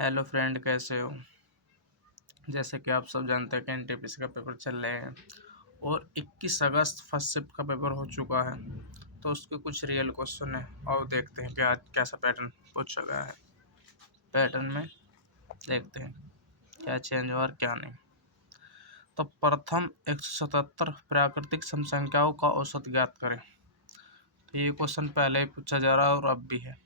Hello friend, कैसे हो। जैसे कि आप सब जानते हैं कि एनटीपीसी का पेपर चल रहे हैं और 21 अगस्त फर्स्ट शिफ्ट का पेपर हो चुका है। तो उसके कुछ रियल क्वेश्चन है और देखते हैं कि आज कैसा पैटर्न पूछा गया है। पैटर्न में देखते हैं क्या चेंज हुआ और क्या नहीं। तो प्रथम 177 प्राकृतिक सम संख्याओं का औसत ज्ञात करें। तो ये क्वेश्चन पहले ही पूछा जा रहा है और अब भी है।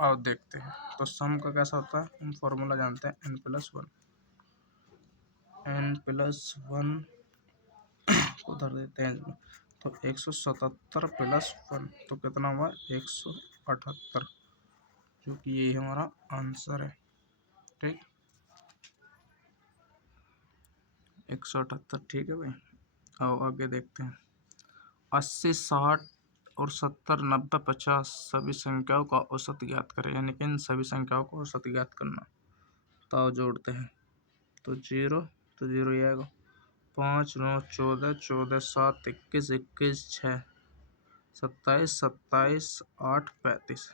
और देखते हैं तो सम का कैसा होता है। हम फॉर्मूला जानते हैं n+1 को धर देते हैं। तो 177 + 1 तो कितना हुआ 178, जो कि यही हमारा आंसर है। ठीक, 178। ठीक है भाई। अब आगे देखते हैं। 80, 60 और 70, 90, 50 सभी संख्याओं का औसत ज्ञात करें। यानी कि इन सभी संख्याओं को औसत ज्ञात करना। तो जोड़ते हैं तो जीरो ये आएगा 5, 9, 14, 14, 7, 21, 21, 6, 27, 27, 8, 35।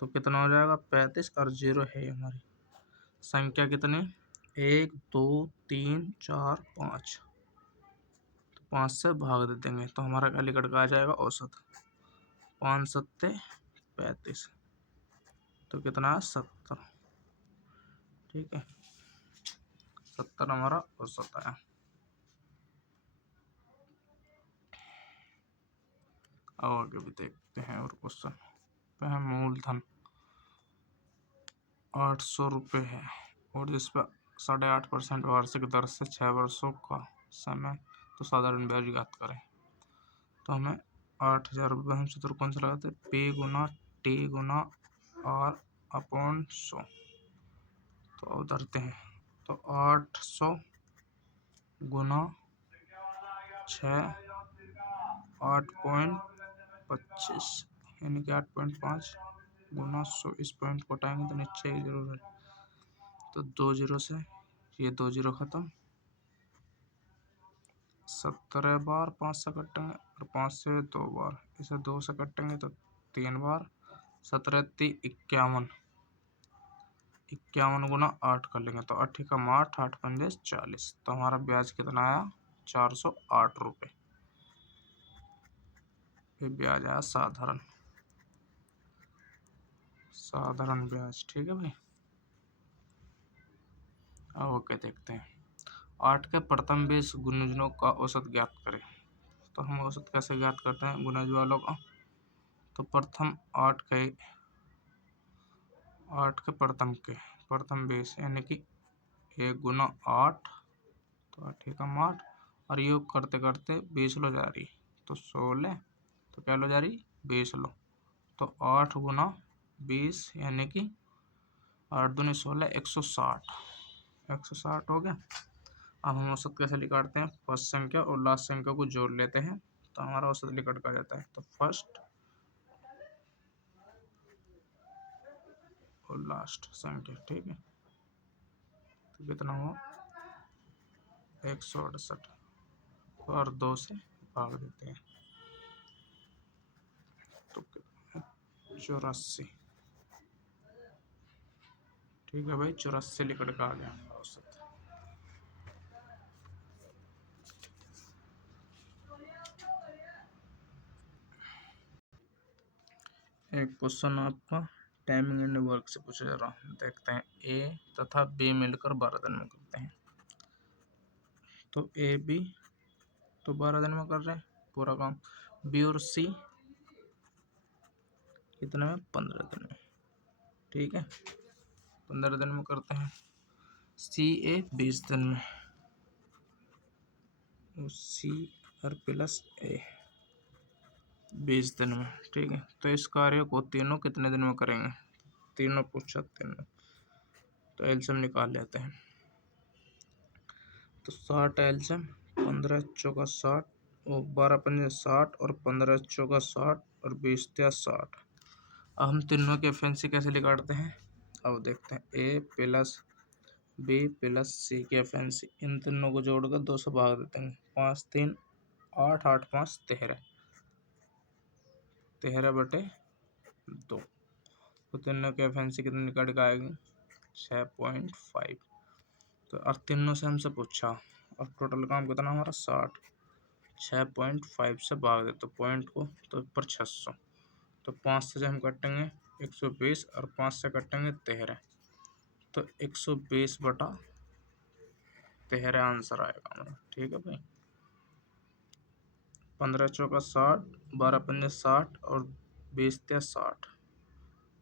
तो कितना हो जाएगा 35 और जीरो है हमारी संख्या कितनी 1, 2, 3, 4, 5। तो 5 से भाग दे देंगे तो हमारा क्या निकट का आ जाएगा औसत 5 सत्ते 35। तो कितना है 70। ठीक है, 70 हमारा औसत आया। और आगे भी देखते हैं और क्वेश्चन। मूलधन 800 रुपये है और जिस पर 8.5% वार्षिक दर से 6 वर्षों का समय तो साधारण ब्याज ज्ञात करें। तो हमें 8,000 रुपये हम सूत्र कौन सा लगाते हैं P गुना T गुना R/100। तो उधरते हैं तो 800 गुना 6 8.25 यानी कि 8.5 गुना 100। इस पॉइंट को हटाएंगे तो नीचे ही जरूर है। तो 2 जीरो से ये 2 जीरो खत्म। 17 बार 5 से कटेंगे और 5 से 2 बार। इसे 2 से कटेंगे तो 3 बार। 17 3 51 51 गुना 8 कर लेंगे तो 8 का 8 8 पंजे 40। तो हमारा ब्याज कितना आया 408 रुपये। फिर ब्याज आया साधारण ब्याज। ठीक है भाई। अब ओके देखते हैं 8 के प्रथम 20 गुणजों का औसत ज्ञात करें। तो हम औसत कैसे ज्ञात करते हैं गुणज वालों का। तो प्रथम 8 के प्रथम 20 यानी कि 1 गुना 8 तो 8 का 8 और योग करते करते 20 लो जा रही तो 16। तो क्या लो जा रही 20 लो। तो 8 गुना 20 यानी कि 8 दूनी 16 160 हो गया। अब हम औसत कैसे निकालते हैं फर्स्ट संख्या और लास्ट संख्या को जोड़ लेते हैं तो हमारा औसत निकट का जाता है। तो फर्स्ट और लास्ट संख्या। ठीक है, तो कितना हुआ 168 और 2 से भाग देते हैं तो कितना 84। ठीक है भाई, 84 निकट का आ गया औसत। एक क्वेश्चन आपका टाइमिंग एंड वर्क से पूछा जा रहा है। देखते हैं ए तथा बी मिलकर 12 दिन में करते हैं। तो ए बी तो 12 दिन में कर रहे हैं पूरा काम। बी और सी कितने में 15 दिन में। ठीक है, 15 दिन में करते हैं। सी ए 20 दिन में और सी और प्लस ए 20 दिन में। ठीक है, तो इस कार्य को तीनों कितने दिन में करेंगे। तीनों पूछा तीनों तो एलसीएम निकाल लेते हैं। तो 60 एलसीएम 15 चौका 60 और 12 पंजे 60 और 15 चौका 60 और 20 तिया 60। अब हम तीनों की एफिशिएंसी कैसे निकालते हैं। अब देखते हैं ए प्लस बी प्लस सी की एफिशिएंसी। इन तीनों को जोड़कर 2 से भाग देते हैं। 5 3 8 8 5 13 13/2। तो तीनों की एफिशिएंसी कितनी निकल के आएगी 6.5। तो और तीनों से हमसे पूछा और टोटल काम कितना हमारा 60। 6.5 से भाग दे तो पॉइंट को तो ऊपर 600। तो 5 से हम कटेंगे 120 और 5 से कटेंगे 13। तो 120/13 आंसर आएगा हमारा। ठीक है भाई। 15 चौका 60, 12 पंजे 60 और 20 × 60।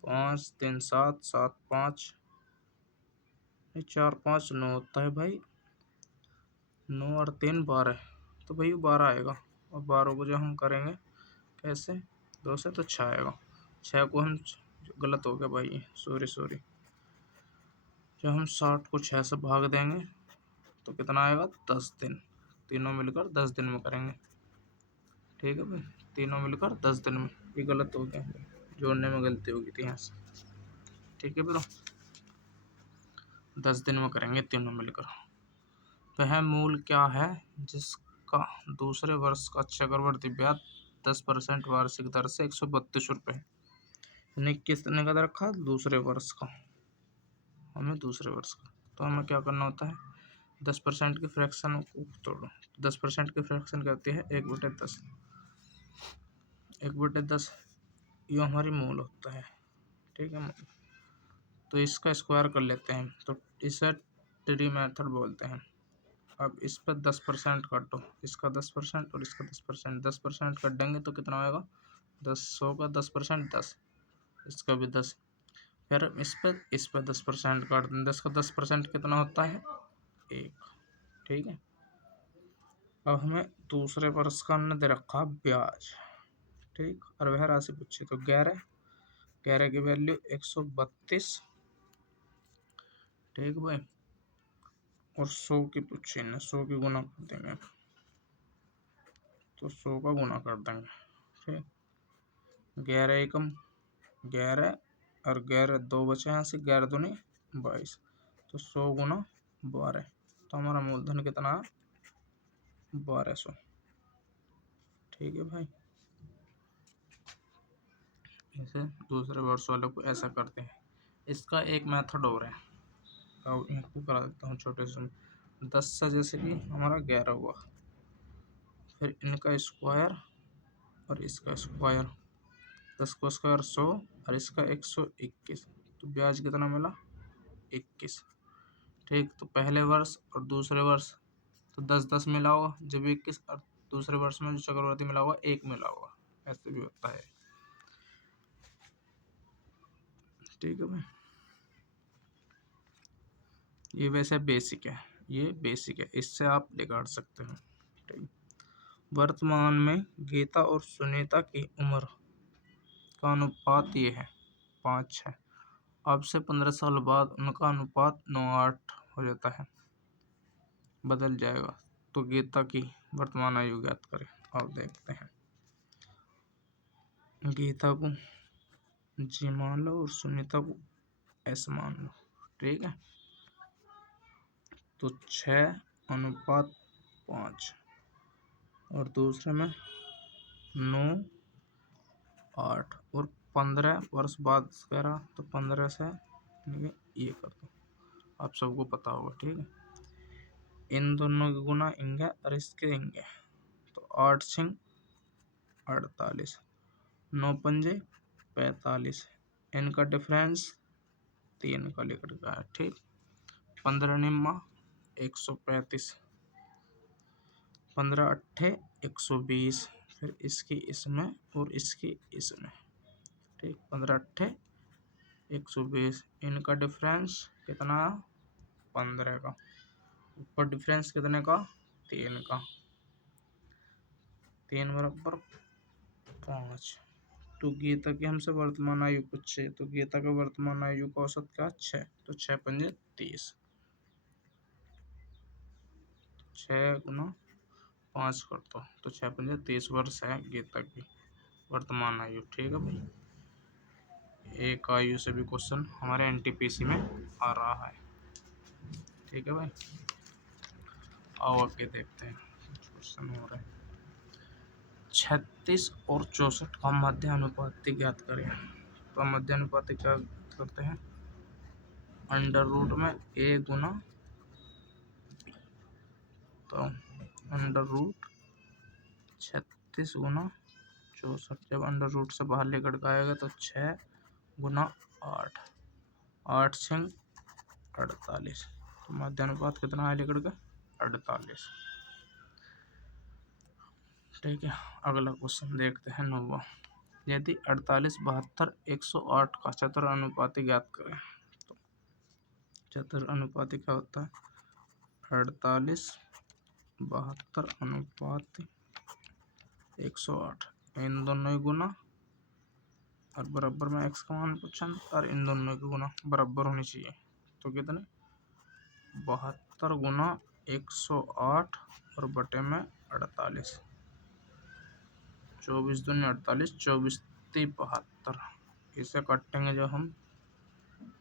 5 3 7 7 5 4 5 9 होता है भाई। 9 और 3 12। तो भाई 12 आएगा। और 12 को जो हम करेंगे कैसे 2 से तो 6 आएगा। 6 को हम गलत हो गया भाई, सॉरी। जब हम 60 को 6 से भाग देंगे तो कितना आएगा 10 दिन। तीनों मिलकर 10 दिन में करेंगे। ठीक है भाई, तीनों मिलकर 10 दिन में। ये गलत हो गया, जोड़ने में गलती हो गई थी यहाँ से। ठीक है ब्रो, 10 दिन में करेंगे तीनों मिलकर। वह मूल क्या है जिसका दूसरे वर्ष का चक्रवृद्धि ब्याज 10% वार्षिक दर से 132 रुपये। यानी किसने का रखा दूसरे वर्ष का, हमें दूसरे वर्ष का। तो हमें क्या करना होता है 10% की फ्रैक्शन को तोड़ो। 10% की फ्रैक्शन कहती है 1/10। 1/10 ये हमारी मूल होता है। ठीक है, तो इसका स्क्वायर कर लेते हैं। तो इसे ट्री मेथड बोलते हैं। अब इस पर 10% काटो, इसका 10% और इसका 10%। 10% काट देंगे तो कितना आएगा 100 का 10% 10, इसका भी 10। फिर इस पर 10% काट दें। 10 का 10% कितना होता है 1। ठीक है, अब हमें दूसरे वर्ष का हमने दे रखा ब्याज। ठीक, और वह राशि पूछी तो 11 की वैल्यू 132। ठीक भाई, और 100 की पूछी ने 100 की गुना कर देंगे। तो 100 का गुना कर देंगे। ठीक, 11 एकम 11 और 11 2 बचे यहाँ से, 11 दूनी 22। तो 100 गुना 12। तो हमारा मूलधन कितना 1200। ठीक है भाई, ऐसे दूसरे वर्ष वालों को ऐसा करते हैं। इसका एक मेथड और है, अब इनको करा देता हूँ छोटे से। 10 से जैसे कि हमारा 11 हुआ, फिर इनका स्क्वायर और इसका स्क्वायर। 10 को स्क्वायर 100 और इसका 121। तो ब्याज कितना मिला 21। ठीक, तो पहले वर्ष और दूसरे वर्ष तो 10-10 मिला होगा, जब 21। और दूसरे वर्ष में जो चक्रवर्ती मिला होगा 1 मिला होगा। ऐसे भी होता है। ठीक है भाई, ये वैसे बेसिक है, ये बेसिक है, इससे आप निकाल सकते हो। ठीक, वर्तमान में गीता और सुनीता की उम्र का अनुपात ये है 5:6। अब से 15 साल बाद उनका अनुपात 9:8 हो जाता है, बदल जाएगा। तो गीता की वर्तमान आयु ज्ञात करें। अब देखते हैं, गीता को जी मान लो और सुनीता को एस मान लो। ठीक है, तो 6:5 और दूसरे में 9:8 और 15 वर्ष बाद कह रहा, तो 15 से ये कर दो, आप सबको पता होगा। ठीक है, इन दोनों के गुना इंगे और इसके इंगे। तो 8×6 48, 9 पंजे 45। इनका डिफरेंस 3 का लेकर का है। ठीक, 15 निम्मा 135, 15 अट्ठे 120। फिर इसकी इसमें और इसकी इसमें। ठीक, 15 अट्ठे 120। इनका डिफरेंस कितना 15 का। ऊपर डिफरेंस कितने का 3 का। 3 बराबर 5। तो गीता की हमसे वर्तमान आयु पूछे, तो गीता का वर्तमान आयु का औसत क्या 6। तो 6 पंजे 30। 6 गुना 5 कर दो, तो 6 पंजे 30 वर्ष है गीता की वर्तमान आयु। ठीक है भाई, एक आयु से भी क्वेश्चन हमारे एनटीपीसी में आ रहा है। ठीक है भाई, आओ आगे देखते हैं क्वेश्चन हो रहे हैं। 36 और 64 का मध्य अनुपात ज्ञात करें। तो मध्यानुपाती क्या करते हैं, अंडर रूट में a गुना, तो अंडर रूट 36 गुना 64, जब अंडर रूट से बाहर लेकर के आएगा तो 6 गुना 8, 8 6 48, तो मध्यानुपात कितना है लेकर के 48। ठीक है, अगला क्वेश्चन देखते हैं 9वां। यदि 48 72 108 का चतुर अनुपाती ज्ञात करें, तो चतुर अनुपाती क्या होता है, 48 72 अनुपात 108, इन दोनों ही गुना और बराबर में x का मान पूछा और इन दोनों की गुना बराबर होनी चाहिए, तो कितने 72 गुना 108 और बटे में 48, 24 दूनी 48, 24 3 72, इसे काटेंगे जो हम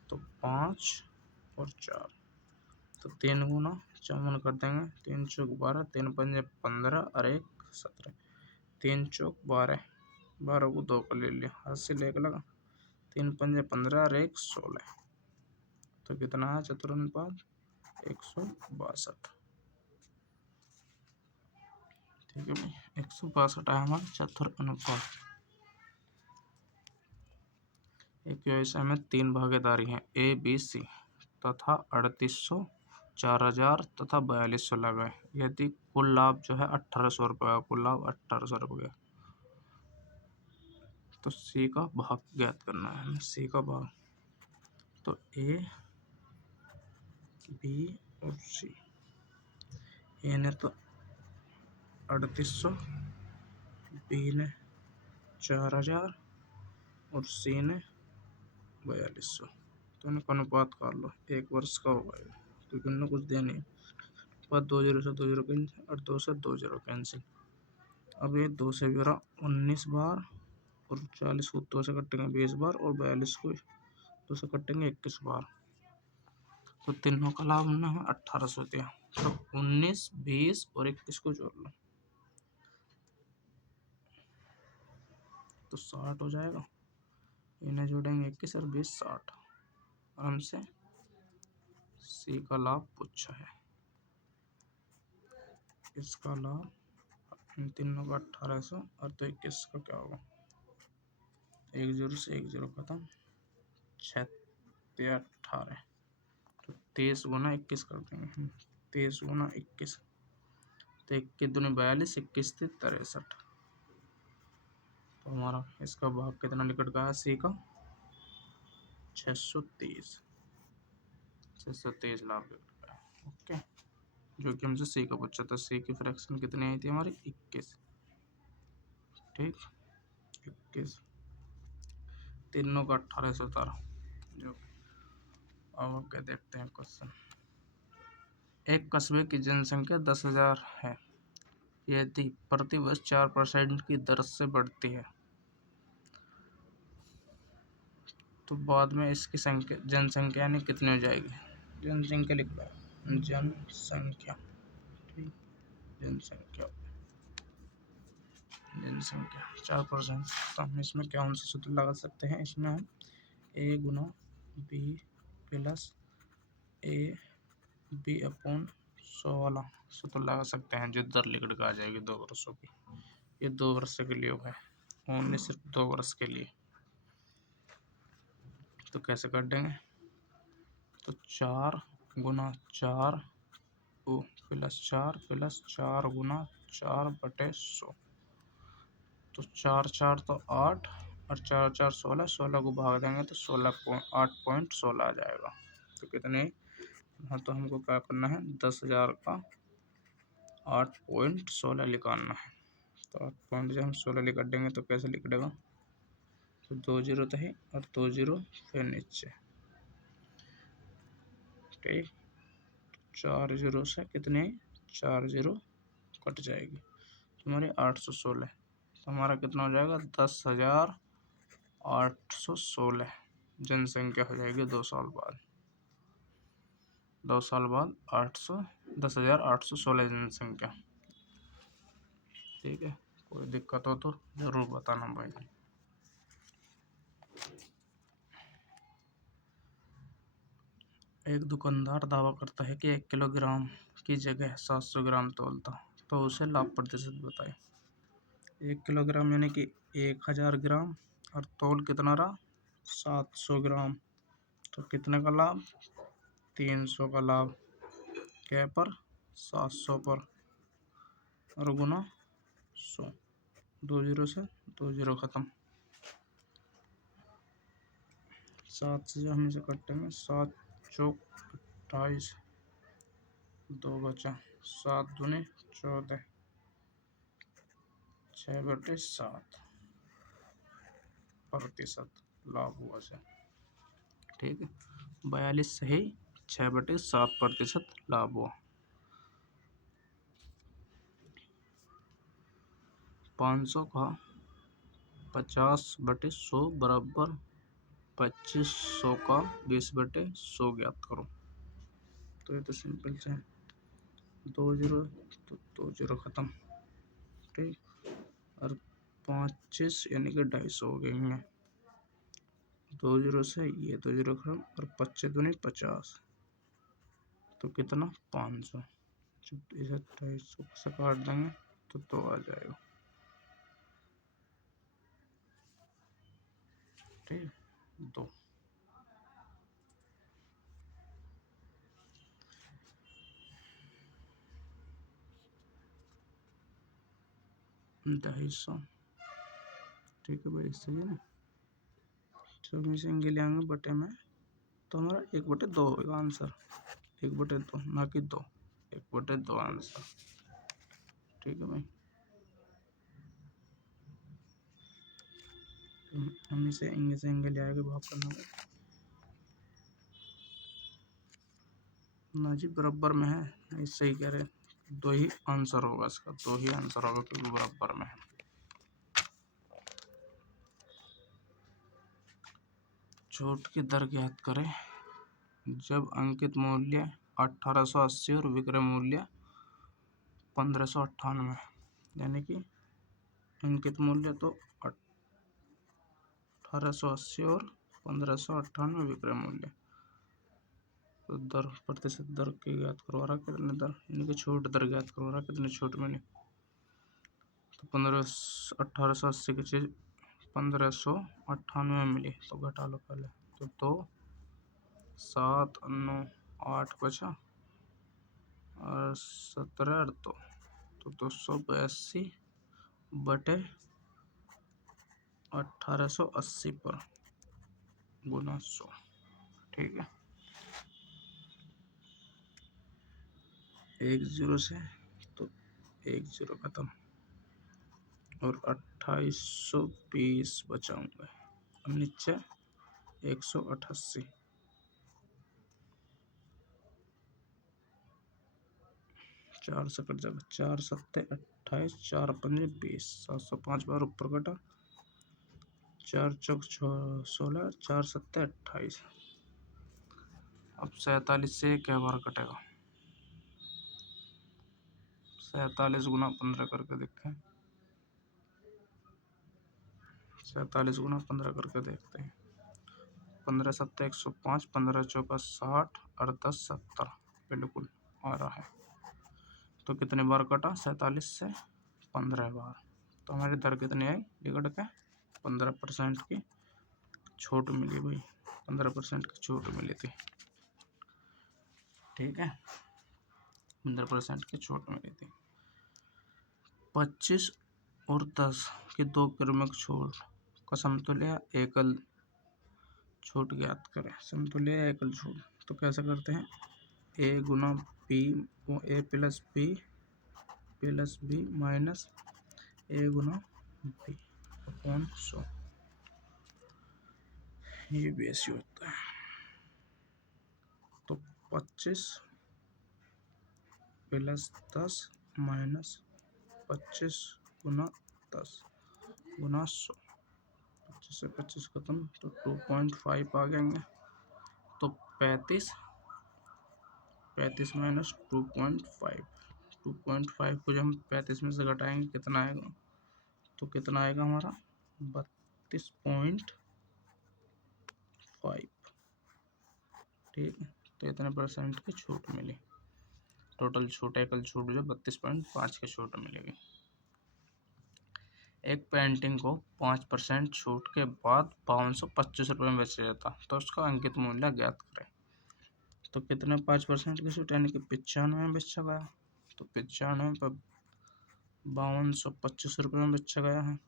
तो 5 और 4, तो 3 गुना चौवन कर देंगे, 3 चौक 12, 3 पंजे 15 और 1 17, 3 चौक 12, 12 को 2 का ले लिया, 80 लेके लगा, 3 पंजे 15 और 1 16, तो कितना है चतुरानुपात 162। ठीक है भाई, 162 है हमारा चतुर अनुपात। एक व्यवसाय में 3 भागीदारी हैं ए बी सी तथा 3800, 4000 तथा 4200 लगाए। यदि कुल लाभ जो है 1800 रुपये, कुल लाभ 1800 रुपये, तो सी का भाग ज्ञात करना है हमें, सी का भाग, तो ए बी और सी, ए ने तो 3800, बी ने 4000 और सी ने 4200, तो इनका अनुपात कर लो, 1 वर्ष का होगा ये, क्योंकि इन्होंने कुछ दिया नहीं, बाद 2 0 से 2 0 कैंसिल और 2 से 2 0 कैंसिल। अब ये 2 से भी रहा 19 बार और 40 को 2 से कटेंगे 20 बार और 42 को 2 से कटेंगे 21 बार, तो तीनों का लाभ हमने हमें 1800 दिया, तो 19 20 और 21 को जोड़ लो तो 60 हो जाएगा, इन्हें जोड़ेंगे 21 और 20 60, और हमसे सी का लाभ पूछा है, इसका लाभ इन तीनों का 1800 और तो 21 का क्या होगा, 1 0 से 1 0 खत्म, 6 18, तो 23 गुना 21 कर देंगे, 23 गुना 21, तो 21 दूनी 42, 21 थी 63, तो हमारा इसका भाग कितना निकट गया है सी का 630, 623 लाभ निकट गया। ओके, जो कि हमसे सी का पूछा था, सी की फ्रैक्शन कितनी आई थी हमारी 21, ठीक 21, तीनों का 1800 तारा जो। अब क्या देखते हैं क्वेश्चन, एक कस्बे की जनसंख्या 10,000 है, यदि प्रति वर्ष 4% की दर से बढ़ती है, तो बाद में इसकी संख्या जनसंख्या यानी कितनी हो जाएगी, जनसंख्या लिख लो, जनसंख्या, ठीक, जनसंख्या 4%, तो हम इसमें क्या उनसे सूत्र लगा सकते हैं, इसमें हम ए गुना B plus A B upon 100 वाला सूत्र लगा सकते हैं, जो दर लिखड़ के आ जाएगी 2 वर्षों की, ये 2 वर्ष के लिए है, ओनली सिर्फ 2 वर्ष के लिए, तो कैसे कर देंगे, तो 4 गुना 4 प्लस 4 गुना 4 बटे 100, तो 4 4 तो 8 और 4 4 16, 16 को भाग देंगे तो 8.16 आ जाएगा, तो कितने, हाँ तो हमको क्या करना है 10,000 का 8.16 निकालना है, तो 8 पॉइंट जब हम 16 लिख देंगे तो कैसे लिख देगा, तो 2 0 तो है और 2 0 फिर नीचे, ठीक, 4 0 से कितने 4 0 कट जाएगी, तो हमारे 816, तो हमारा कितना हो जाएगा 10,816 जनसंख्या हो जाएगी 2 साल बाद, 2 साल बाद 10,816 जनसंख्या। ठीक है, कोई दिक्कत हो तो ज़रूर बताना भाई। एक दुकानदार दावा करता है कि 1 किलोग्राम की जगह 700 ग्राम तौलता, तो उसे लाभ प्रतिशत बताए। 1 किलोग्राम यानी कि 1000 ग्राम, और तौल कितना रहा 700 ग्राम, तो कितने का लाभ 300 का लाभ, क्या पर 700 पर, और गुना 100, 2 जीरो से 2 जीरो खत्म। 7 से हम इसे कटेंगे, 7 चौक 28, 2 बचा, 7 दूनी 14, 6/7 प्रतिशत लाभ हुआ से। ठीक है, 42 सही, 6/7 प्रतिशत लाभ हुआ। 500 का 50/100 बराबर 2500 का 20/100 ज्ञात करो। तो ये तो सिंपल से 2 जीरो तो 2 जीरो खत्म। ठीक, और 25 यानी कि 250 हो गए, 2 जीरो से ये 2 जीरो खत्म, और 25 दूनी 50, तो कितना 500, जब इसे 250 से काट देंगे तो 2 आ जाएगा। ठीक, 2। $250, ठीक है भाई, सही है ना। चलो इसे ले आएंगे बटे में, तो हमारा 1/2 होगा आंसर, 1/2 ना कि 2, 1/2 आंसर। ठीक है भाई, हम इसे इंगे ले आएंगे, भाग करना होगा ना जी, बराबर में है, नहीं सही कह रहे, 2 ही आंसर होगा इसका, 2 ही आंसर होगा क्योंकि बराबर में है। छूट की दर ज्ञात करें जब अंकित मूल्य 1880 और विक्रय मूल्य 1598, यानी कि अंकित मूल्य तो 1880 और 1598 विक्रय मूल्य, तो दर प्रतिशत दर की ज्ञात करवा रहा, कितने दर यानी कि छूट दर ज्ञात करवा रहा, कितनी छूट मिली। तो 1880 की चीज़ 1598 मिली, तो घटा लो पहले, तो 2 7 9 8 बचा, और 17 और 2, तो 282/1880 पर गुना 100। ठीक है, 1 जीरो से तो 1 जीरो खत्म, और 2820 बचाऊंगा, अब नीचे 188, 4 से कट जाएगा, 4 सत्ते 28, 4 पंजे 20, 705 बार ऊपर कटा, 4 चौक 16, 4 सत्ते 28। अब 47 से क्या बार कटेगा, 47 गुना 15 करके देखते हैं, 47 गुना 15 करके देखते हैं, 15 सत्ते 105, 15 चौका 60, और 10 70, बिल्कुल आ रहा है। तो कितने बार कटा 47 से 15 बार, तो हमारी दर कितनी आई, लिखट के 15% की छूट मिली भाई, 15% की छूट मिली थी। ठीक है, 15% की छूट मिली थी। 25 और 10 की 2 क्रमिक छूट का समतुल्य एकल छूट ज्ञात करें। समतुल्य एकल छूट तो कैसे करते हैं, ए गुना बी, ए प्लस बी माइनस ए गुना बी अपॉन 100, ये भी ऐसे होता है। तो 25 प्लस 10 माइनस 25 गुना 10 गुना 100, 25 से 25 खत्म, तो 2.5 आ जाएंगे, तो 35 माइनस 2.5, 2.5 को जब हम 35 में से घटाएंगे कितना आएगा, तो कितना आएगा हमारा 32.5। ठीक है, तो कितने परसेंट की छूट मिली? टोटल छूट, एकल छूट जो 32.5 की छूट मिलेगी। एक पेंटिंग को 5% छूट के बाद 525 में बेचा जाता, तो उसका अंकित मूल्य ज्ञात करें। तो कितने 5% की छूट, यानी कि 95 में बेचा गया, तो 95 पर 5225 में बेचा गया है,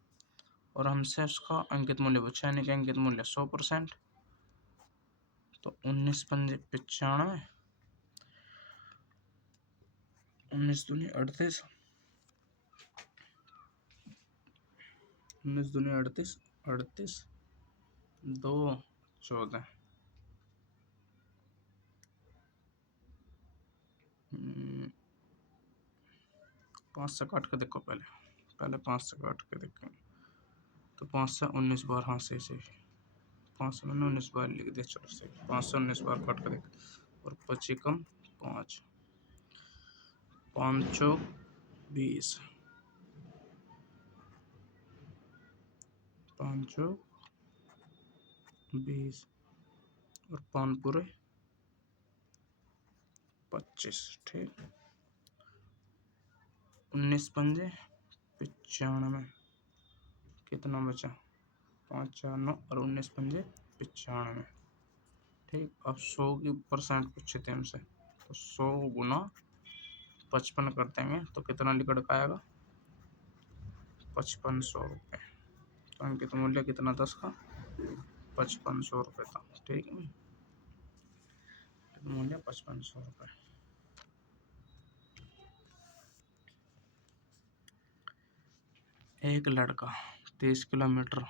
और हमसे उसका अंकित मूल्य पूछा, यानी कि अंकित मूल्य 100%। तो 19 पंजे 95, 19 दूनी 38, 19 दूनी 38, 38 2 14, 5 से काट के देखो, पहले 5 से काट के देखेंगे। तो 5 से 19 बार, हाँ सही 5 से मैंने 19 बार लिख दिया, चलो सही। 5 से 19 बार काट के देख, और 25 कम 5, 5 चौक 20, 5 चौक 20, और 5 पूरे 25, ठीक। 19 पंजे 95, कितना बचा? 5 4 9, और 19 पंजे 95, ठीक। अब 100 की परसेंट पूछे थे हमसे, तो 100 गुना 55 कर देंगे, तो कितना निकल के आएगा? 5500 रुपये। तो अंकित मूल्य कितना था उसका? 5500 रुपये था, ठीक है। मूल्य 5500 रुपये। एक लड़का 30 किलोमीटर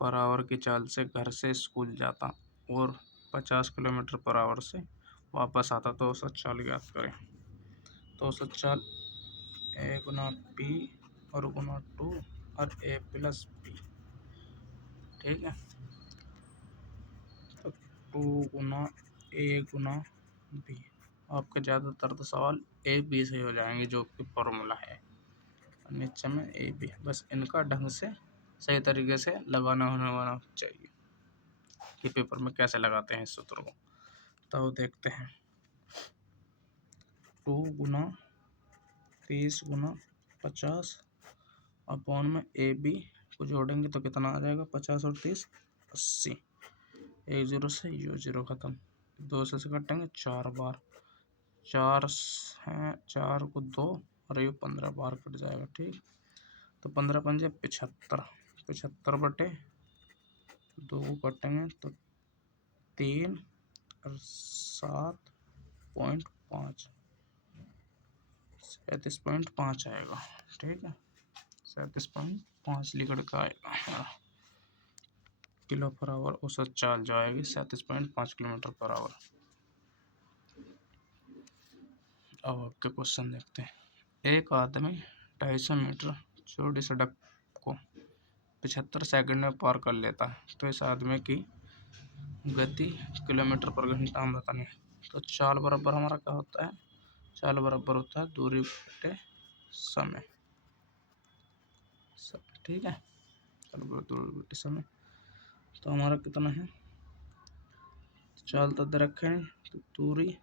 पर आवर की चाल से घर से स्कूल जाता और 50 किलोमीटर पर आवर से वापस आता, तो औसत चाल ज्ञात करें। तो औसत चाल ए गुना पी और गुना 2 और ए प्लस बी, ठीक है। तो 2 गुना ए गुना बी, आपके ज़्यादातर तो सवाल ए बी से हो जाएंगे, जो कि फॉर्मूला है नीचे में ए बी। बस इनका ढंग से सही तरीके से लगाना होना चाहिए कि पेपर में कैसे लगाते हैं इस सूत्र को। तो देखते हैं, 2 गुना 30 गुना 50 अपॉन में ए बी को जोड़ेंगे तो कितना आ जाएगा? 50 और 30 80, 1 0 से यू 0 खत्म, 2 से कटेंगे 4 बार, 4 हैं 4 को 2 और ये 15 बार कट जाएगा, ठीक। तो 15 पंजे 75, 75 बटे 2 को कटेंगे तो 3 और 7.5, 37.5 आएगा, ठीक है। 37.5 लिखड़ का आएगा किलो पर आवर। औसत चाल जो आएगी 37.5 किलोमीटर पर आवर। अब आपके क्वेश्चन देखते हैं। एक आदमी 250 मीटर चौड़ी सड़क को 75 सेकंड में पार कर लेता है, तो इस आदमी की गति किलोमीटर पर घंटा हम बताने। तो चाल बराबर हमारा क्या होता है? चाल बराबर होता है दूरी बटे समय, ठीक है। चाल बराबर दूरी बटे समय। तो हमारा कितना है? चाल तो दे रखे हैं, तो दूरी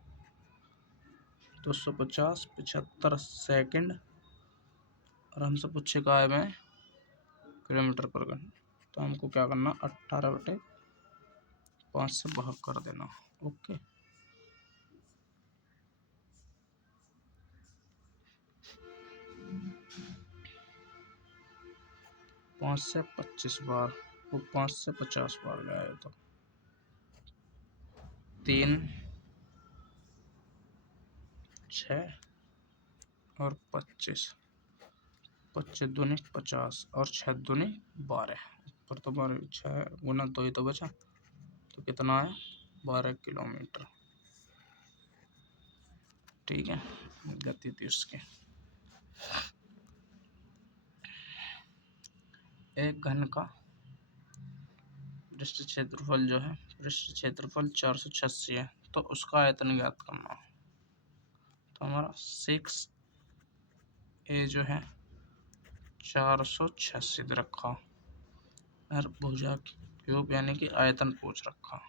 250, 75 सेकंड, और हमसे पूछे का है में किलोमीटर पर घंटा। तो हमको क्या करना? 18/5 से भाग कर देना, ओके। 5 से 25 बार, वो 5 से 50 बार गया है, तो 3 6 और 25, 25 दूनी 50 और 6 दूनी 12, पर तो 12 6 गुना 2 ही तो बचा, तो कितना है? 12 किलोमीटर, ठीक है। गति थी उसकी। एक घन का पृष्ठ क्षेत्रफल जो है, पृष्ठ क्षेत्रफल 486 है, तो उसका आयतन ज्ञात करना। तो हमारा 6 ए जो है 486 दे रखा, और भुजा क्यूब यानी कि आयतन पूछ रखा।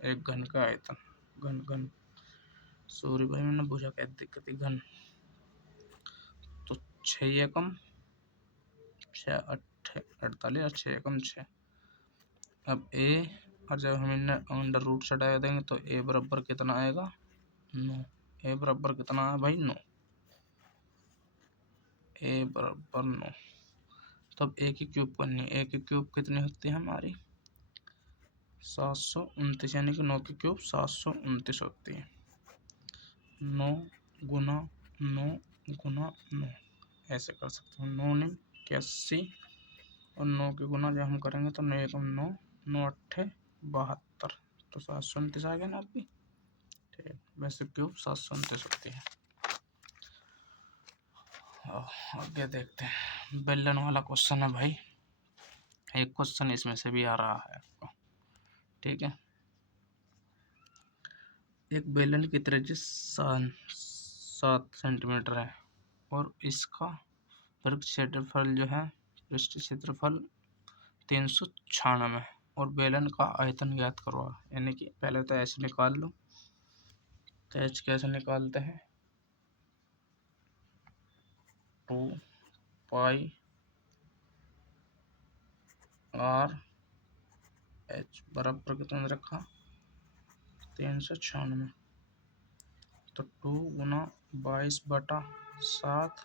एक घन का आयतन, घन सॉरी भाई, मैंने भुजा कह दिक्कत घन। तो 6 एकम 6 8 48 और 6 एकम 6। अब ए, और जब हम इन्हें अंडर रूट चढ़ा देंगे तो ए बराबर कितना आएगा 9। ए बराबर कितना है भाई 9। ए बराबर 9। तब ए की क्यूब करनी। ए की क्यूब कितनी होती है हमारी 729, यानी कि 9 की क्यूब 729 होती है। 9 गुना 9 गुना 9 ऐसे कर सकते हैं। 9 9 81 और 9 के गुना जब हम करेंगे तो 9 एकम 9 9 8 72, तो 729 आ गया ना आपकी। ठीक, वैसे क्यूब 729 होती है। आगे देखते हैं, बेलन वाला क्वेश्चन है भाई। एक क्वेश्चन इसमें से भी आ रहा है आपको। ठीक है, एक बेलन की त्रिज्या 7 सेंटीमीटर है और इसका वर्ग क्षेत्रफल जो है, पृष्ठ क्षेत्रफल 396 और बेलन का आयतन ज्ञात करवा। यानी कि पहले तो ऐसे निकाल लो। तो एच कैसे निकालते हैं, 2 पाई आर एच बराबर कितना रखा 396। तो 2 गुना 22/7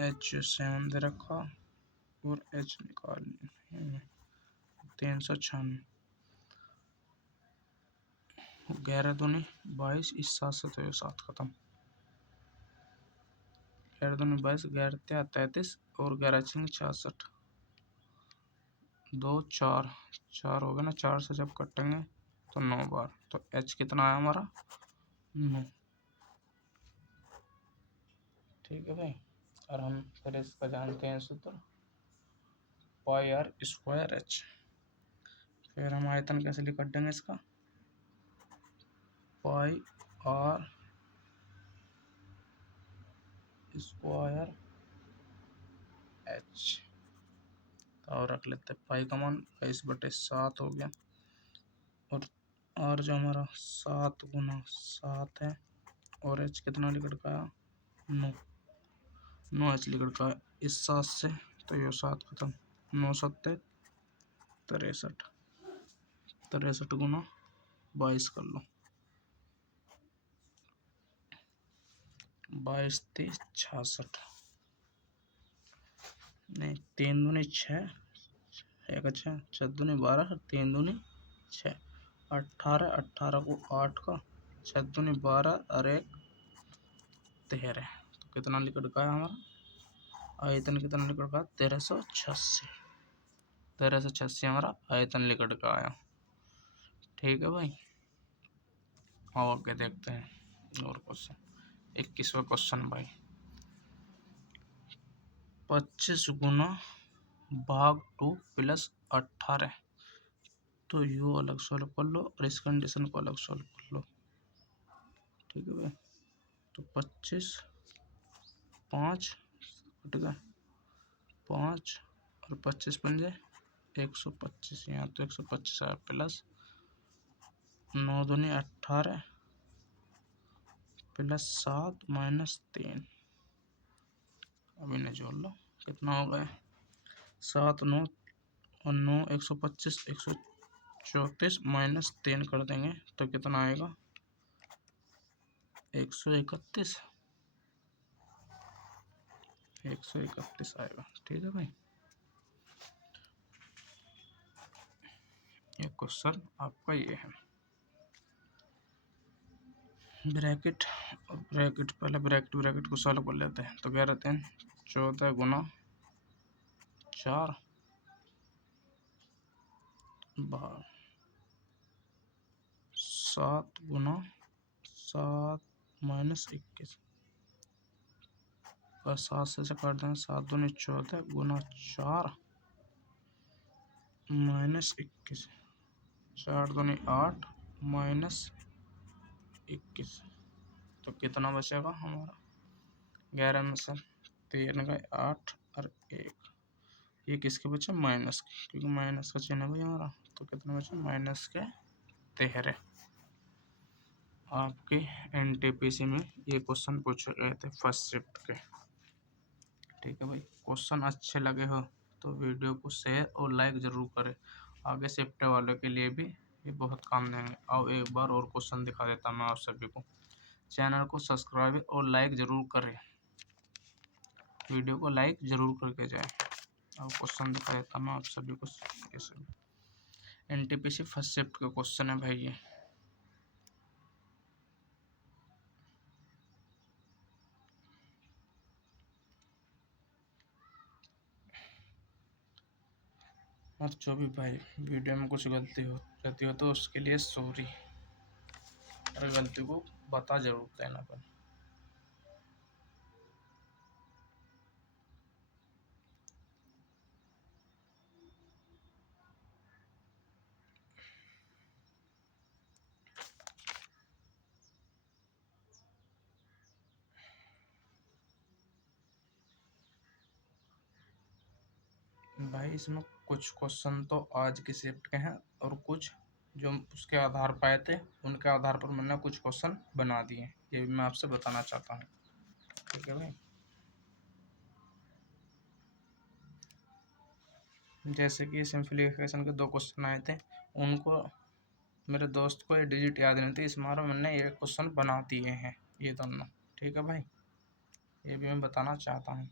एच 7 दे रखा और एच निकाल 396। 11 दूनी 22, इस 7 से तो ये 7 खत्म। 11 दूनी 22, 11 33 और 11 छिंग 66, 2 4 4 हो गया ना। 4 से जब कटेंगे तो 9 बार, तो एच कितना आया हमारा 9। ठीक है भाई, और हम फिर इसका जानते हैं सूत्र, पाई आर स्क्वायर एच। फिर हम आयतन कैसे लिख देंगे इसका, पाई आर स्क्वायर एच। और रख लेते पाई का मान 22/7 हो गया। और जो हमारा 7 गुना 7 है और एच कितना लिखट का 9 9 एच लिखट का इस 7 से, तो ये 7 खत्म। 9 7 63, 63 गुना 22 कर लो, 22 30 66, नहीं 3 दूनी 6 एक 6 6 दूनी 12 3 दूनी 6 18 18 को 8 का 6 दूनी 12 और 1 13। तो कितना लिखट का है हमारा आयतन, कितना लिखट का 1386। 1386 हमारा आयतन लिखट का आया। ठीक है भाई, और आगे देखते हैं और क्वेश्चन। 21वां क्वेश्चन भाई, 25 गुना भाग 2 प्लस 18। तो यू अलग सॉल्व कर लो और इस कंडीशन को अलग सॉल्व कर लो। ठीक है भाई, तो 25 5 कट गया 5 और 25 बन जाए 125। यहाँ तो 125 आया प्लस 9 दूनी 18 प्लस 7 माइनस 3। अब इन्हें जोड़ लो, कितना हो गया 7 9 और 9 125 134 माइनस 3 कर देंगे तो कितना आएगा 131 131 आएगा। ठीक है भाई, ये क्वेश्चन आपका ये है। ब्रैकेट पहले ब्रैकेट को सॉल्व कर लेते हैं। तो कह रहे हैं 14 गुना 4 7 गुना 7 माइनस 21 और 7 से काट देंगे 7 दूनी 14 गुना 4 माइनस 21, 4 दूनी 8 माइनस 21। तो कितना बचेगा हमारा 11 में से 3 गए 8 और 1, ये किसके बचे माइनस के, क्योंकि माइनस का चिन्ह है भाई हमारा। तो कितना बचे माइनस के 13। आपके एनटीपीसी में ये क्वेश्चन पूछे गए थे फर्स्ट शिफ्ट के। ठीक है भाई, क्वेश्चन अच्छे लगे हो तो वीडियो को शेयर और लाइक ज़रूर करें, आगे शिफ्ट वालों के लिए भी ये बहुत काम देंगे। और एक बार और क्वेश्चन दिखा देता मैं आप सभी को। चैनल को सब्सक्राइब और लाइक ज़रूर करें, वीडियो को लाइक ज़रूर करके जाए। और क्वेश्चन दिखा देता मैं आप सभी को कैसे। एनटीपीसी फर्स्ट शिफ्ट का क्वेश्चन है भाई ये। और जो भी भाई वीडियो में कुछ गलती हो तो उसके लिए सॉरी, और गलती को बता जरूर देना पर। भाई इसमें कुछ क्वेश्चन तो आज की शिफ्ट के हैं और कुछ जो उसके आधार पाए थे उनके आधार पर मैंने कुछ क्वेश्चन बना दिए, ये भी मैं आपसे बताना चाहता हूँ। ठीक है भाई, जैसे कि सिंप्लीफिकेशन के 2 क्वेश्चन आए थे, उनको मेरे दोस्त को ये डिजिट याद नहीं थी, इस बार मैंने ये क्वेश्चन बना दिए हैं ये दोनों। ठीक है भाई, ये भी मैं बताना चाहता हूँ।